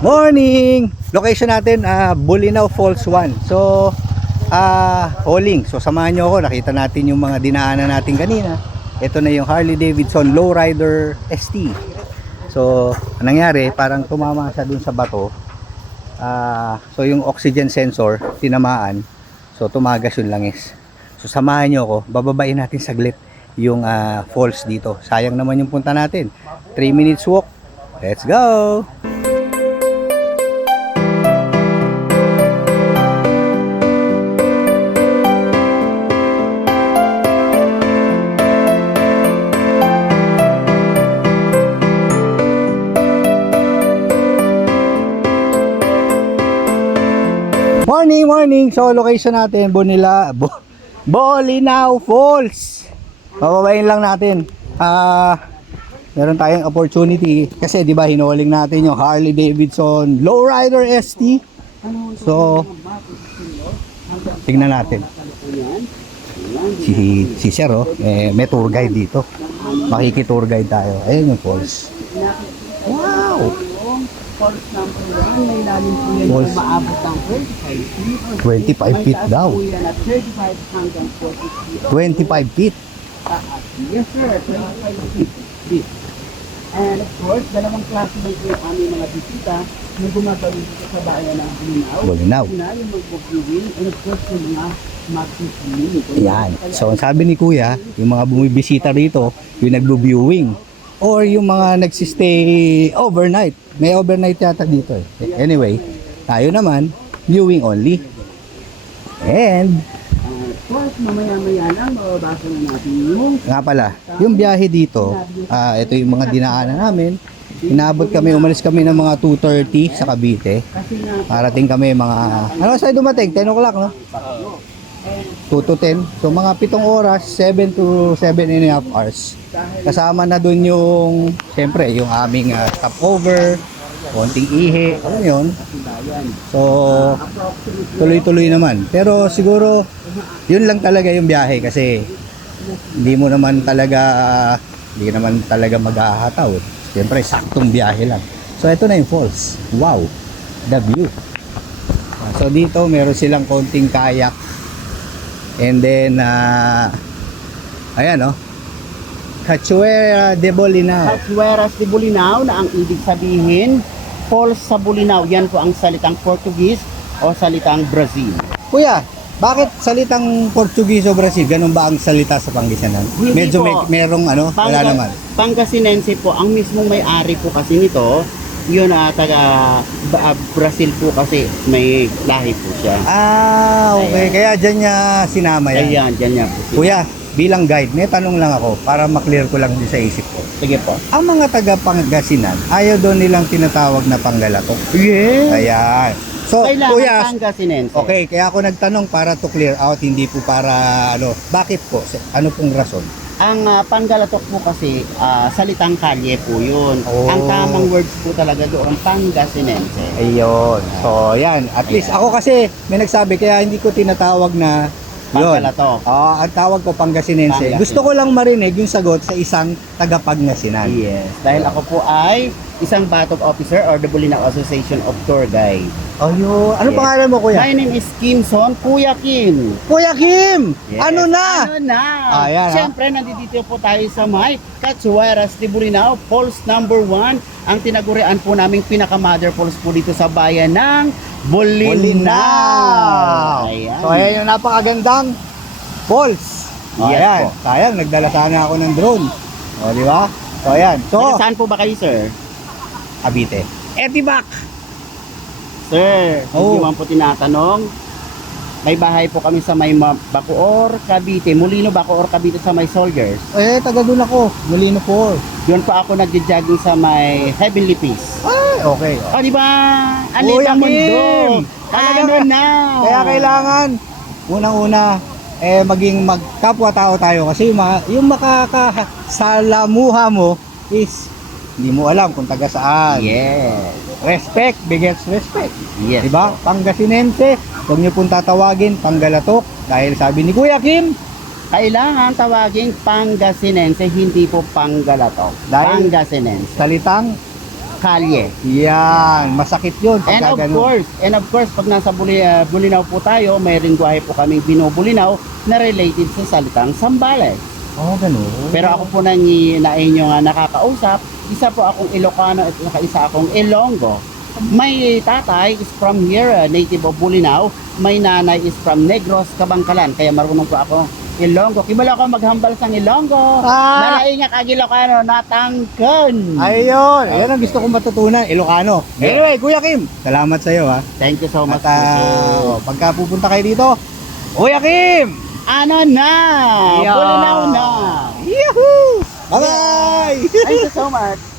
Morning! Location natin, Bolinao Falls 1. So, hauling. So, samahan nyo ako. Nakita natin yung mga dinaanan natin kanina. Ito na yung Harley Davidson Lowrider ST. So, anong nangyari? Parang tumama siya dun sa bato. So, yung oxygen sensor, tinamaan. So, tumagas yung langis. So, samahan nyo ako. Bababain natin saglit yung falls dito. Sayang naman yung punta natin. 3 minutes walk. Let's go! Morning! So, location natin, Bolinao Falls. Bababain lang natin. Meron tayong opportunity kasi 'di ba hinuling natin yung Harley Davidson Lowrider ST. So tingnan natin. Si Sir may tour guide dito. Makiki-tour guide tayo. Ayun yung falls. Wow! Falls number 1, may lalim po yan Falls. maabot ng 25 25 feet. feet daw. May taas po yan at 35 hanggang 40 feet. 25 feet. Yes sir, 25 feet. And of course, dalawang klase ng yung aming mga bisita na gumagawin dito sa bayan ng Bolinao. Una, yung mag-viewing, and of course, yung mga mag-swimming. Yan. So sabi ni Kuya, yung mga bumibisita rito, yung nagbo-viewing or yung mga nagsistay overnight. May overnight yata dito eh. Anyway, tayo naman, viewing only. And Of course, mamaya-maya na, mababasa na natin yung nga pala, yung biyahe dito, ito yung mga dinaanan namin. Umalis kami ng mga 2:30 sa Cavite. kasi nga Parating kami mga, ano sa dumating? 10 o'clock, no? 2 to 10. So mga 7 oras, 7 to 7.5 hours. Kasama na dun yung, siyempre, yung aming stopover, konting ihi, ano yun. So, tuloy-tuloy naman. Pero siguro, yun lang talaga yung biyahe kasi hindi naman talaga maghahataw. Siyempre, saktong biyahe lang. So, ito na yung falls. Wow! The view. So, dito meron silang konting kayak. And then, ayan Cachoeira de Bolinao. Cachoeiras de Bolinao na ang ibig sabihin, falls sa Bolinao. Yan po ang salitang Portuguese o salitang Brazil. Kuya, bakit salitang Portuguese o Brazil? Ganun ba ang salita sa Pangasinan? Hindi Medyo po. merong wala naman. Pangasinense po, ang mismong may-ari po kasi nito, yun taga Brazil po kasi may lahi po siya. Okay. Ayan. Kaya dyan niya sinama yan. Ayan, dyan niya po siya. Kuya, bilang guide, may tanong lang ako para maklear ko lang din sa isip ko. Sige po. Ang mga taga Pangasinan, ayaw doon nilang tinatawag na Panggalatok. Yes! Ayan. So, Kailangan kuya, Pangasinense. okay, kaya ako nagtanong para to clear out, hindi po para bakit po? Ano pong rason? Ang Panggalatok po kasi, salitang kalye po yun. Oh. Ang tamang words po talaga doon, Pangasinense. Ayun. So, yan. At least ako kasi may nagsabi kaya hindi ko tinatawag na yun. Panggalatok. Ang tawag ko Pangasinense. Pangasinense. Gusto ko lang marinig yung sagot sa isang taga-Pangasinan. Yes. Dahil ako po ay isang Batok Officer or the Bolinao Association of Tour Guide. Ayun. Ano Yes. pangalan mo, kuya? My name is Kimson, Kuya Kim. Kuya Kim! Yes. Ano na? Ano na? Ayan, Siyempre, nandito po tayo sa may Cachoeiras de Bolinao, Falls number 1. Ang tinagurian po naming pinaka-mother falls po dito sa bayan ng Bolinao. Ayan. So, ayan yung napakagandang falls. Yes Ayan. po. Sayang, nagdala sana ako ng drone. O, di ba? So, ayan. So, Taga saan po ba kayo, sir? Cavite. Etibak! Sir, Oh. hindi man po tinatanong. May bahay po kami sa may Bacoor, Cavite. Molino, Bacoor, Cavite sa may Soldiers. Taga doon ako. Molino 4. Doon pa ako nagja-jogging sa may Heavenly Peace. Ay, okay. O, di ba? Ano Kuya yung mundo? Kim! Talagang Kaya- na. Kaya kailangan, unang-una, maging magkapwa-tao tayo kasi yung makakasalamuha mo is hindi mo alam kung taga saan. Yes. Respect begets respect. Yes. Diba? Pangasinense, huwag niyo pong tatawagin Panggalatok dahil sabi ni Kuya Kim, Kailangan tawagin Pangasinense, hindi po Panggalatok. Dahil- Pangasinense. salitang kalye. Yan, masakit yun. And pagka ganun. of course, pag nasa Bulinaw po tayo, may lingwahe po kaming binubulinaw na related sa salitang Sambales. Oh, ganun. Pero ako po na inyo nga nakakausap, isa po akong Ilocano at isa akong Ilonggo. May tatay is from here, native of Bulinaw. May nanay is from Negros, Kabangkalan. Kaya marunong po ako Ilonggo. Kibala ako maghambal sa Ilonggo. Ah! Nalaing nga kag Ilocano, natangken. Ayun, yan ang gusto kong matutunan, Ilocano. Yeah. Anyway, Kuya Kim, salamat sa iyo ha. Thank you so much. At pagka pupunta kayo dito, Kuya Kim! Ano na? Yeah. Bulinaw na. Yahoo! Bye-bye! Thank you so much.